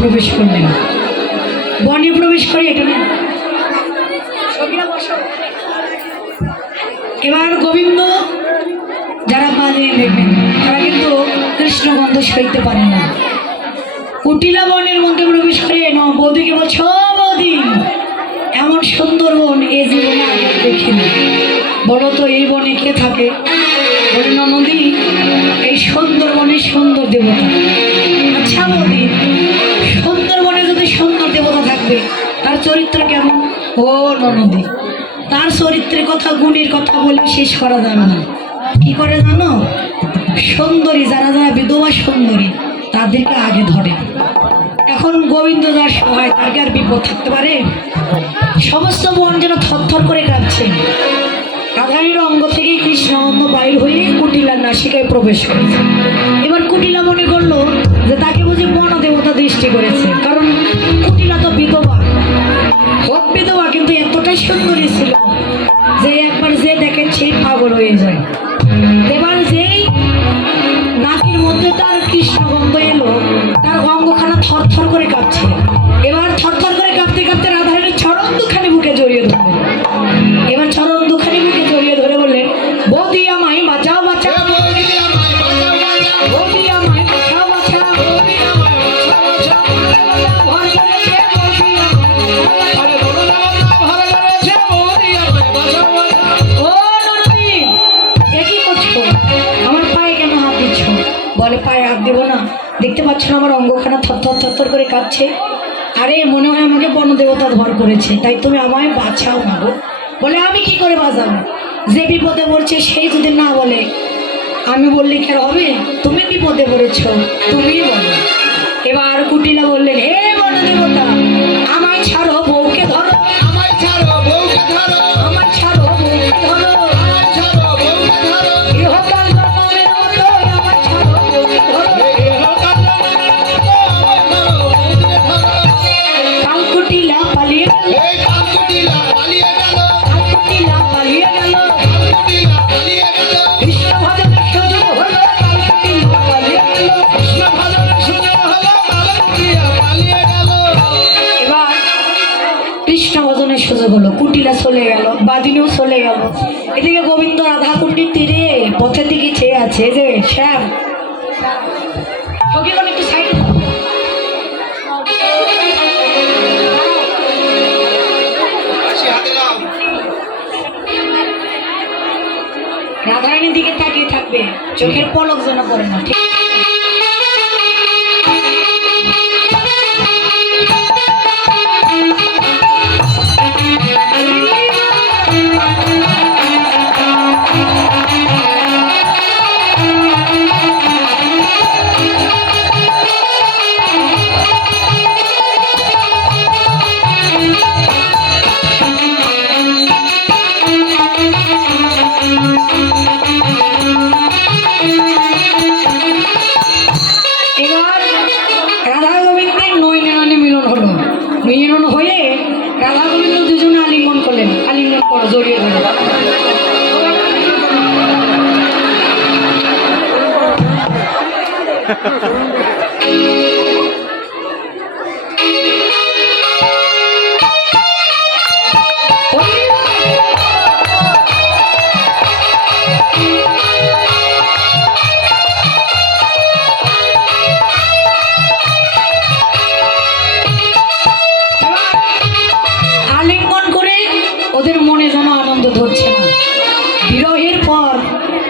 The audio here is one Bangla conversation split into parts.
প্রবেশ করলেন। বনে প্রবেশ করে এখানে এবার গোবিন্দ যারা বাজে দেখবেন তারা কিন্তু কৃষ্ণগন্ধ সইতে পারে না। কুটিলা বনের মধ্যে প্রবেশ করে বৌদিকে বলছ, বৌদি এমন সুন্দর বন এ জীবনে আগে দেখিনি, বলো তো এই বনে কে থাকে? বলে নদী, এই সুন্দরবনের সুন্দর দেবতা। আচ্ছা বৌদি, সুন্দরবনে যদি সুন্দর দেবতা থাকবে তার চরিত্র কেমন? ও নদী, তার চরিত্রের কথা গুণের কথা বলে শেষ করা যাবে না। কি করে জানো? সুন্দরী যারা যারা বিধবা সুন্দরী তাদেরকে আগে ধরে। এখন গোবিন্দ যার সহায় তাকে আর বিপদ থাকতে পারে? সমস্ত বন যেন থরথর করে কাঁপছে। রাধারানীর অঙ্গ থেকেই কৃষ্ণগন্ধ বাইর হয়ে কুটিলার নাসিকায় প্রবেশ করেছে। এবার কুটিলা মনে করলো যে তাকে বুঝি বন দেবতা দৃষ্টি করেছে, কারণ কুটিলা তো বিধবা, হোক বিধবা কিন্তু এতটাই সুন্দরী ছিল যে একবার যে দেখেন সেই পাগল হয়ে যায়। এবার যেই নাকের মধ্যে তার কৃষ্ণগন্ধ এলো, তার অঙ্গখানা থরথর করে কাঁপছে। এবার থরথর করে কাঁপতে কাঁপতে রাধারানীর চরণ দুখানি বুকে জড়িয়ে ধরলেন। এবার চরণ দুখানি বুকে জড়িয়ে ধরে বললেন, বৌদি আমায় বাঁচাও বাঁচাও, বৌদি আমায় বাঁচাও বাঁচাও, আমার পায়ে কেন হাত দিচ্ছ? বলে পায়ে হাত দেবো না, দেখতে পাচ্ছ না আমার অঙ্গখানা থরথর থরথর করে কাঁপছে? আরে মনে হয় আমাকে বনদেবতা ধর করেছে, তাই তুমি আমায় বাঁচাও না গো। বলে আমি কি করে বাঁচাবো? যে বিপদে পড়ছে সেই যদি না বলে, আমি বললে কি হবে? তুমি বিপদে পড়েছ, তুমি বলো। এবার কুটিলা বললেন, হে বনদেবতা, আমায় ছাড়ো, বউকে ধরো, আমায় ছাড়ো, বউকে ধরো, আমায় ছাড়ো, বউকে ধরো, আমায় ছাড়ো, বউকে ধরো, ইহকাল জন্মের মতো আমায় ছাড়ো, বউকে ধরো, ইহকাল জন্মের মতো আমায় ছাড়ো, বউকে ধরো। কালকুটিলা পালিয়ে গেল, এই কালকুটিলা পালিয়ে গেল, কালকুটিলা পালিয়ে গেল, কালকুটিলা পালিয়ে গেল, কৃষ্ণ ভজনের সুযোগ হলো, কালকুটিলা পালিয়ে গেল, কৃষ্ণ ভজনের সুযোগ হলো, কালকুটিলা পালিয়ে গেল। এবার কৃষ্ণ ভজনের সুযোগ হলো, কুটিলা চলে গেল, বাদিনীও চলে গেল। এদিকে গোবিন্দ রাধা কুণ্ডির তীরে পথের দিকে চেয়ে আছে। যে শ্যাম একটু সাইডে, রাধারানীর দিকে তাকিয়ে থাকবে, চোখের পলক যেন পড়ে না। ঠিক আলিঙ্গন করে ওদের মনে যেন আনন্দ ধরছে না। বিরহের পর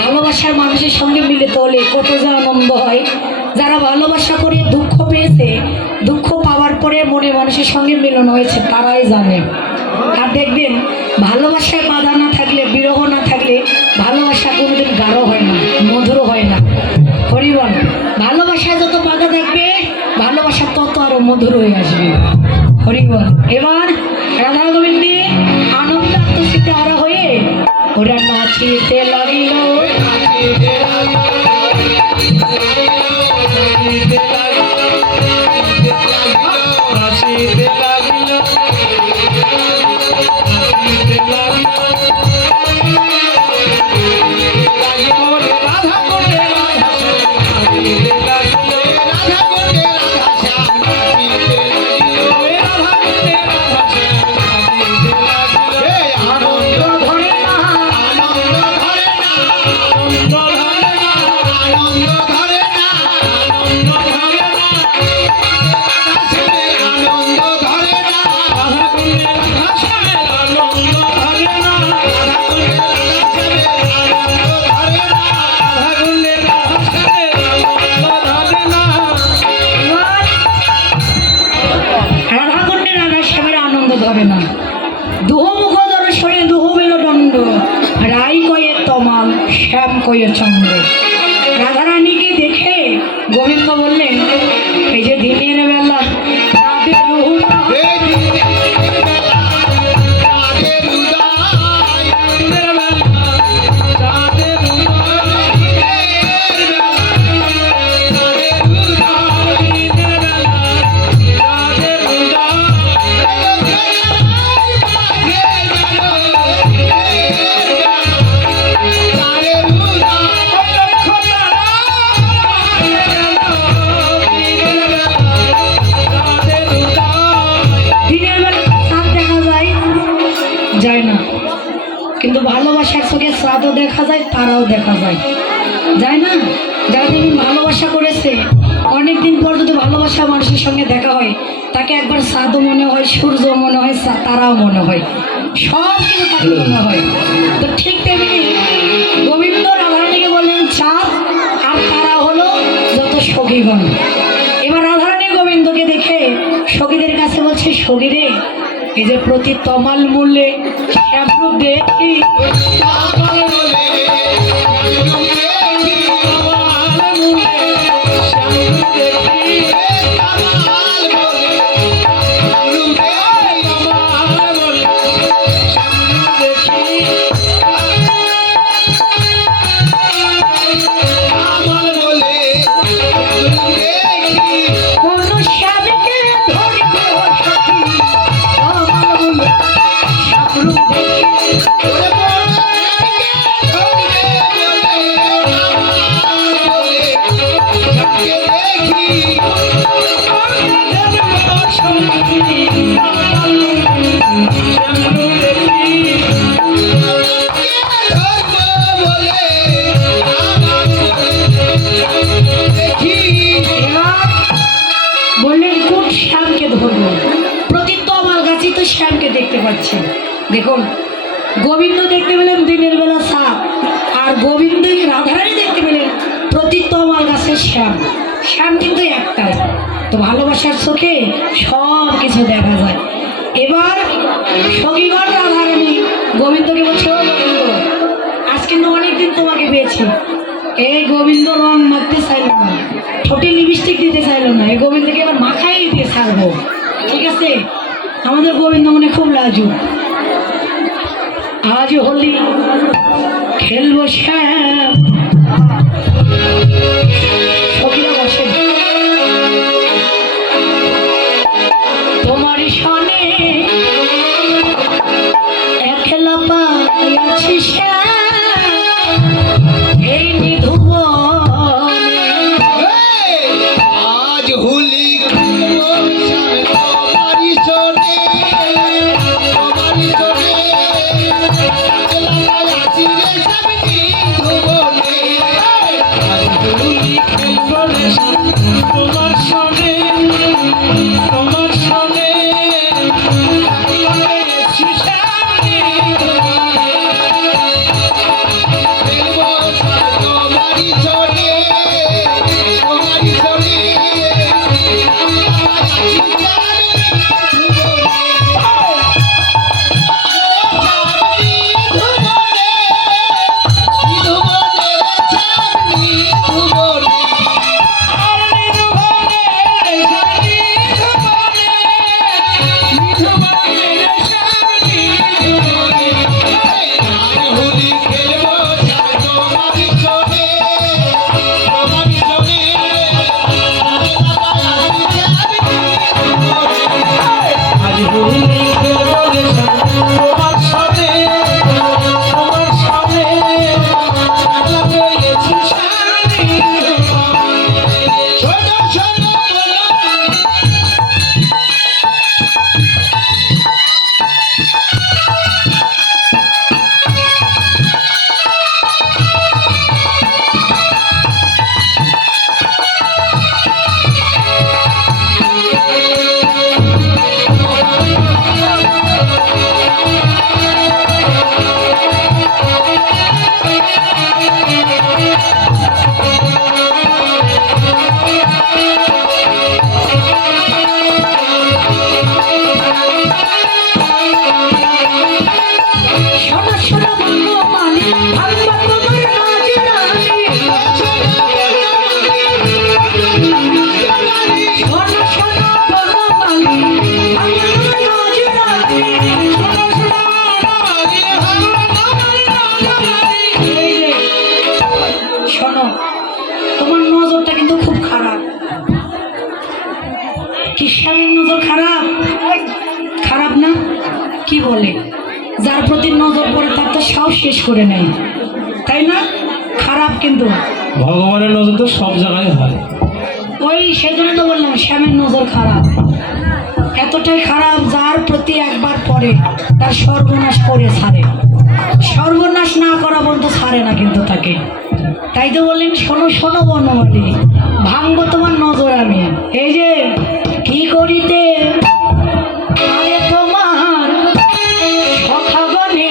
ভালোবাসার মানুষের সঙ্গে মিলিত হলে কত যে আনন্দ হয়। যারা ভালোবাসা করে দুঃখ পেয়েছে, দুঃখ পাওয়ার পরে মনে মানুষের সঙ্গে মিলন হয়েছে, তারাই জানে। আর দেখবেন ভালোবাসায় বাধা না থাকলে, বিরহ না থাকলে ভালোবাসা কোনোদিন গাঢ় হয় না, মধুর হয় না। হরিবল। ভালোবাসায় যত বাধা থাকবে ভালোবাসা তত আরো মধুর হয়ে আসবে। হরিবল। এবার রাধা গোবিন্দে আনন্দ আত্মস্থিত আরা হয়ে ওরা নাচিতে লাগিল। ধরে না। দুহ মুখ দর্শনে দুহ মেরুদণ্ড, রাই কয়ে তমাল, শ্যাম কয়ে চন্দ্র। রাধারানীকে দেখে গোবিন্দ বললেন, এই যে দিনের বেলা যায় না, কিন্তু ভালোবাসার চোখে চাঁদও দেখা যায়, তারাও দেখা যায়, যায় না? যারা দিন ভালোবাসা করেছে, অনেকদিন পর যদি ভালোবাসা মানুষের সঙ্গে দেখা হয়, তাকে একবার চাঁদও মনে হয়, সূর্য মনে হয়, তারাও মনে হয়, সব কিছু তাকে মনে হয়। তো ঠিক তেমনি গোবিন্দ রাধারানীকে বললেন চাঁদ, আর তারা হলো যত সখীগণ। এবার রাধারানী গোবিন্দকে দেখে সখীদের কাছে বলছে, সখীরে, এই যে প্রতি তমাল মূল্যে শ্যামরূপ দেখি, বললেন কোন শ্যামকে ধরবো? প্রতি তমাল গাছে তো শ্যামকে দেখতে পাচ্ছি। দেখুন, গোবিন্দ দেখতে পেলেন দিনের বেলা সাপ, আর গোবিন্দ রাধারানী দেখতে পেলেন প্রতি তমাল গাছে শ্যাম। শ্যাম কিন্তু একটাই। তো ভালোবাসার চোখে সব কিছু দেখা যায়। এবার সখীগণ রাধারানী গোবিন্দকে বলছে, ও গোবিন্দ, আজ কিন্তু অনেকদিন তোমাকে পেয়েছি। এই গোবিন্দ রং মাখতে চাইল না, ঠোঁটে লিপস্টিক দিতে চাইল না, এই গোবিন্দকে এবার মাখাই দিয়ে ছাড়বো, ঠিক আছে? আমাদের গোবিন্দ মনে খুব লাজু। আজ হোলি খেলবো শ্যাম, সখীরা বসে তোমারই সনে একলা পাইয়াছি শ্যাম, এই নিধুবনে শোনো, তোমার নজরটা কিন্তু খুব খারাপ। কি স্বামীর নজর খারাপ? খারাপ না? কি বলে? যার প্রতি নজর পড়ে তার তো সব শেষ করে নেয়, তাই না? খারাপ কিন্তু ভগবানের নজর তো সব জায়গায় হয়। ওই সেই জন্য তো বললাম স্বামীর নজর খারাপ, এতটাই খারাপ যার প্রতি একবার পড়ে তার সর্বনাশ করে ছাড়ে। সর্বনাশ না করা বলতে ছাড়ে না কিন্তু তাকে। তাই তো বললেন, শোনো শোনো বনমালী, ভাঙবো তোমার নজর আমি। এই যে কি করিতে আরে তোমার সখাগণে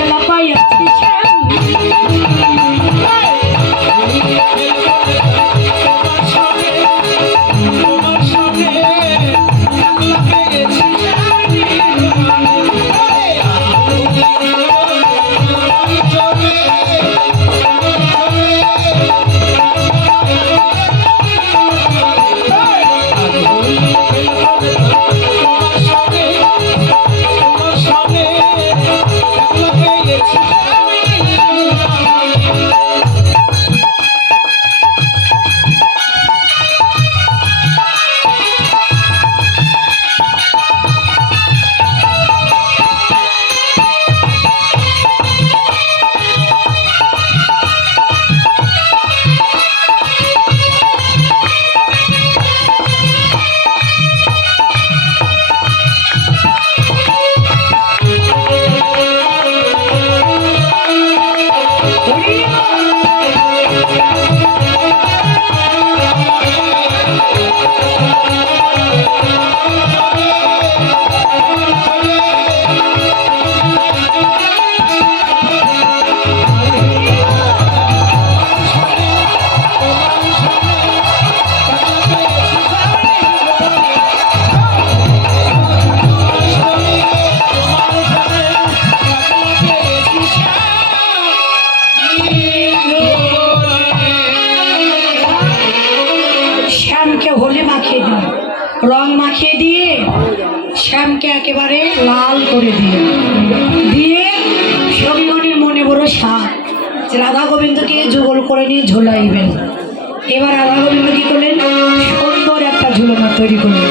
এলা পাইয়াছি স্বামী। শ্যামকে হোলি মাখিয়ে দিল, রং মাখিয়ে দিয়ে শ্যামকে একেবারে লাল করে দিল। দিয়ে সখীগণের মনে বড় সাপ যে রাধা গোবিন্দকে যুগল করে নিয়ে ঝোলাইবেন। এবার রাধা গোবিন্দ কি করলেন? সুন্দর একটা ঝুলনা তৈরি করলেন।